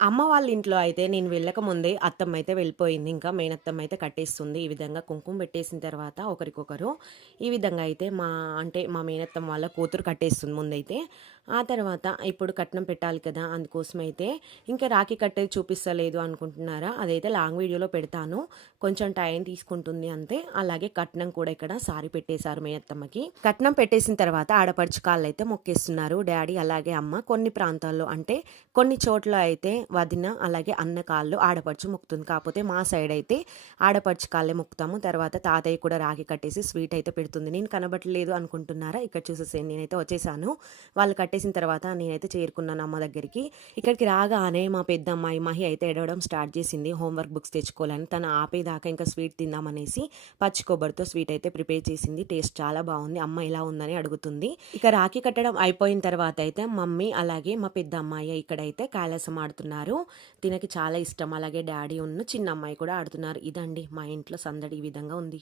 అమ్మ వాళ్ళ ఇంట్లో అయితే నేను వెళ్ళకముందే అత్తమ్మ అయితే వెళ్ళిపోయింది. ఇంకా మేనత్తమ్మ అయితే కట్టేస్తుంది. ఈ విధంగా కుంకుమ పెట్టేసిన తర్వాత ఒకరికొకరు ఈ విధంగా అయితే అంటే మా మేనత్తమ్మ వాళ్ళ కూతురు కట్టేస్తుంది ముందైతే. ఆ తర్వాత ఇప్పుడు కట్నం పెట్టాలి కదా! అందుకోసమైతే ఇంకా రాఖీ కట్టేది చూపిస్తలేదు అనుకుంటున్నారా? అదైతే లాంగ్ వీడియోలో పెడతాను. కొంచెం టైం తీసుకుంటుంది అంతే. అలాగే కట్నం కూడా ఇక్కడ సారీ పెట్టేశారు మేనత్తమ్మకి. కట్నం పెట్టేసిన తర్వాత ఆడపడుచు కాళ్ళైతే మొక్కేస్తున్నారు డ్యాడీ అలాగే అమ్మ. కొన్ని ప్రాంతాల్లో అంటే కొన్ని చోట్ల అయితే వదిన అలాగే అన్న కాళ్ళు ఆడపడుచు మొక్కుతుంది. కాకపోతే మా సైడ్ అయితే ఆడపడుచు కాళ్ళే మొక్కుతాము. తర్వాత తాతయ్య కూడా రాఖీ కట్టేసి స్వీట్ అయితే పెడుతుంది. నేను కనబడట్లేదు అనుకుంటున్నారా? ఇక్కడ చూసేసేయండి, నేనైతే వచ్చేసాను. వాళ్ళు కట్టేసిన తర్వాత నేనైతే చేరుకున్నాను అమ్మ దగ్గరికి. ఇక్కడికి రాగానే మా పెద్దమ్మాయి మహి అయితే ఏడవడం స్టార్ట్ చేసింది. హోంవర్క్ బుక్స్ తెచ్చుకోవాలని తను ఆపేదాకా ఇంకా స్వీట్ తిందామనేసి పచ్చి కొబ్బరితో స్వీట్ అయితే ప్రిపేర్ చేసింది. టేస్ట్ చాలా బాగుంది. అమ్మ ఎలా ఉందని అడుగుతుంది. ఇక రాఖీ కట్టడం అయిపోయిన తర్వాత అయితే మమ్మీ అలాగే మా పెద్ద అమ్మాయి ఇక్కడైతే కైలాసం ఆడుతున్నారు. తినకి చాలా ఇష్టం. అలాగే డాడీ చిన్న అమ్మాయి కూడా ఆడుతున్నారు. ఇదండి మా ఇంట్లో సందడి ఈ విధంగా ఉంది.